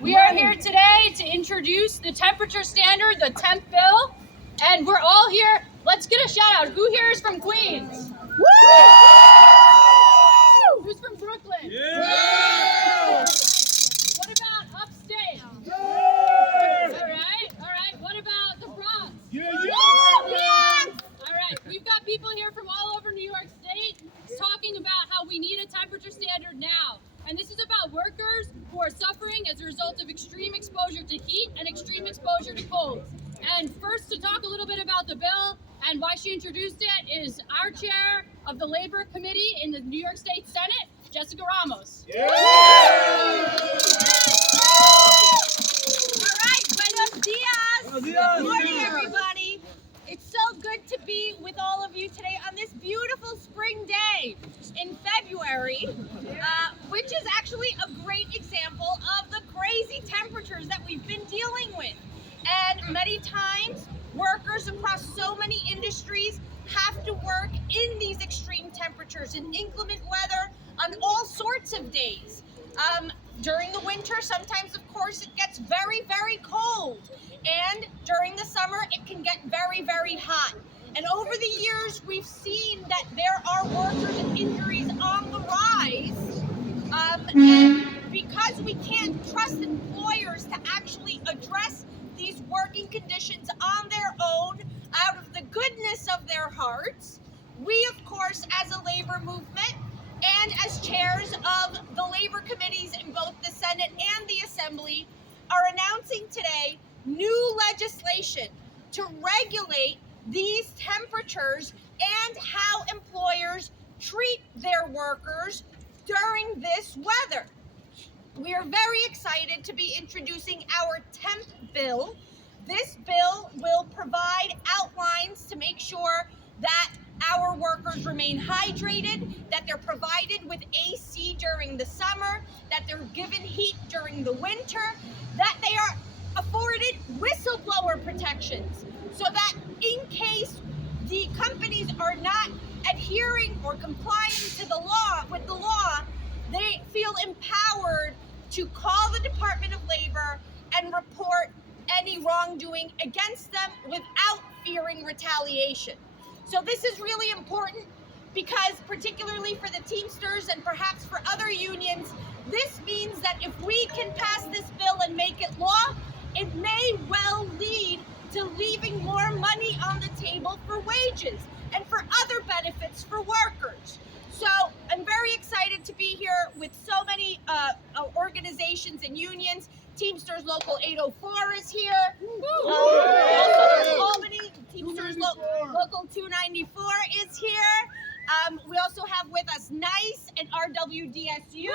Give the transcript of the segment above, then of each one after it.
We are here today to introduce the temperature standard, the temp bill, and we're all here. Let's get a shout out. Who here is from Queens? Woo! Who's from Brooklyn? Yeah! What about upstate? Yeah! All right. What about the Bronx? Yeah! All right, we've got people here from all over New York State talking about how we need a temperature standard now. And this is about workers who are suffering as a result of extreme exposure to heat and extreme exposure to cold. And first to talk a little bit about the bill and why she introduced it is our chair of the Labor Committee in the New York State Senate, Jessica Ramos. Yeah! All right, buenos dias. Buenos dias. Good morning, everybody. It's so good to be with all of you today on this beautiful spring day in February, which is actually a great example of the crazy temperatures that we've been dealing with. And many times, workers across so many industries have to work in these extreme temperatures, in inclement weather, on all sorts of days. During the winter, sometimes, of course, it gets very, very cold. And during the summer, it can get very, very hot. And over the years, we've seen that there are workers and injuries on the rise. And because we can't trust employers to actually address these working conditions on their own, out of the goodness of their hearts, we, of course, as a labor movement, and as chairs of the labor committees in both the Senate and the Assembly, are announcing today new legislation to regulate these temperatures and how employers treat their workers during this weather. We are very excited to be introducing our temp bill. This bill will provide outlines to make sure that our workers remain hydrated, that they're provided with AC during the summer, that they're given heat during the winter, that they are afforded whistleblower protections, so that in case the companies are not adhering or complying to with the law, they feel empowered to call the Department of Labor and report any wrongdoing against them without fearing retaliation. So this is really important because, particularly for the Teamsters and perhaps for other unions, this means that if we can pass this bill and make it law, it may well lead to leaving more money on the table for wages and for other benefits for workers. So I'm very excited to be here with so many organizations and unions. Teamsters Local 804 is here. Also Albany, Teamsters Local 294 is here. We also have with us NICE and RWDSU.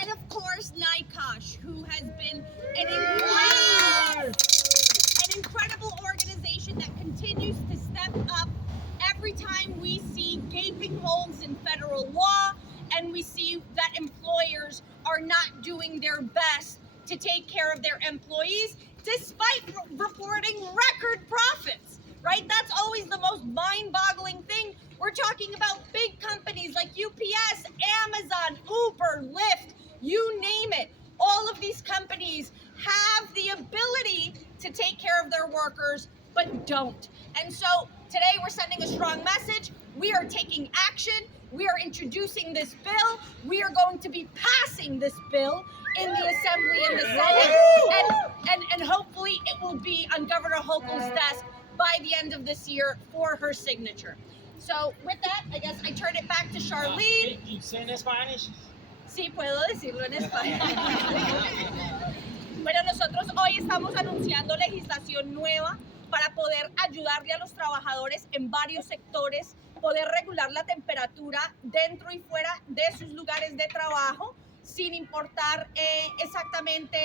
And of course, NICOSH, who has been an incredible organization that continues to step up every time we see gaping holes in federal law and we see that employers are not doing their best to take care of their employees despite reporting record profits, right? That's always the most mind-boggling thing. We're talking about big companies like UPS, Amazon, Uber, Lyft, you name it. All of these companies have the ability to take care of their workers, but don't. And so today we're sending a strong message. We are taking action. We are introducing this bill. We are going to be passing this bill in the Assembly and the Senate. And hopefully it will be on Governor Hochul's desk by the end of this year for her signature. So with that, I guess I turn it back to Charlene. You say in Spanish? Sí, puedo decirlo en español. Bueno, nosotros hoy estamos anunciando legislación nueva para poder ayudarle a los trabajadores en varios sectores, poder regular la temperatura dentro y fuera de sus lugares de trabajo, sin importar exactamente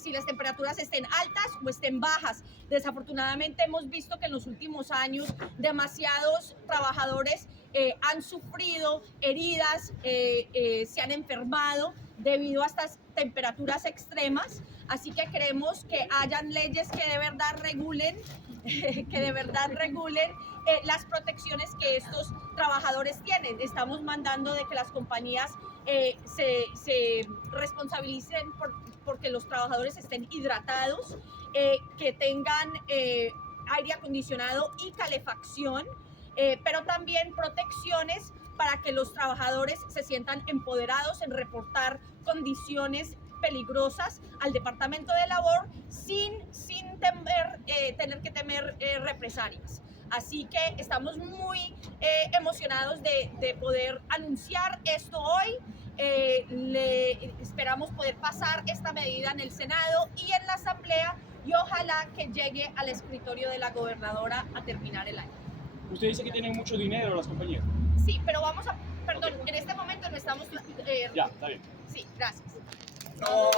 si las temperaturas estén altas o estén bajas. Desafortunadamente hemos visto que en los últimos años demasiados trabajadores han sufrido heridas, se han enfermado debido a estas temperaturas extremas. Así que queremos que hayan leyes que de verdad regulen, las protecciones que estos trabajadores tienen. Estamos mandando de que las compañías se responsabilicen porque los trabajadores estén hidratados, que tengan aire acondicionado y calefacción, pero también protecciones para que los trabajadores se sientan empoderados en reportar condiciones peligrosas al Departamento de Labor sin tener que temer represalias. Así que estamos muy emocionados de poder anunciar esto hoy. Esperamos poder pasar esta medida en el Senado y en la Asamblea y ojalá que llegue al escritorio de la gobernadora a terminar el año. Usted dice que tienen mucho dinero las compañías. Sí, pero perdón, en este momento no estamos... Ya, está bien. Sí, gracias. No.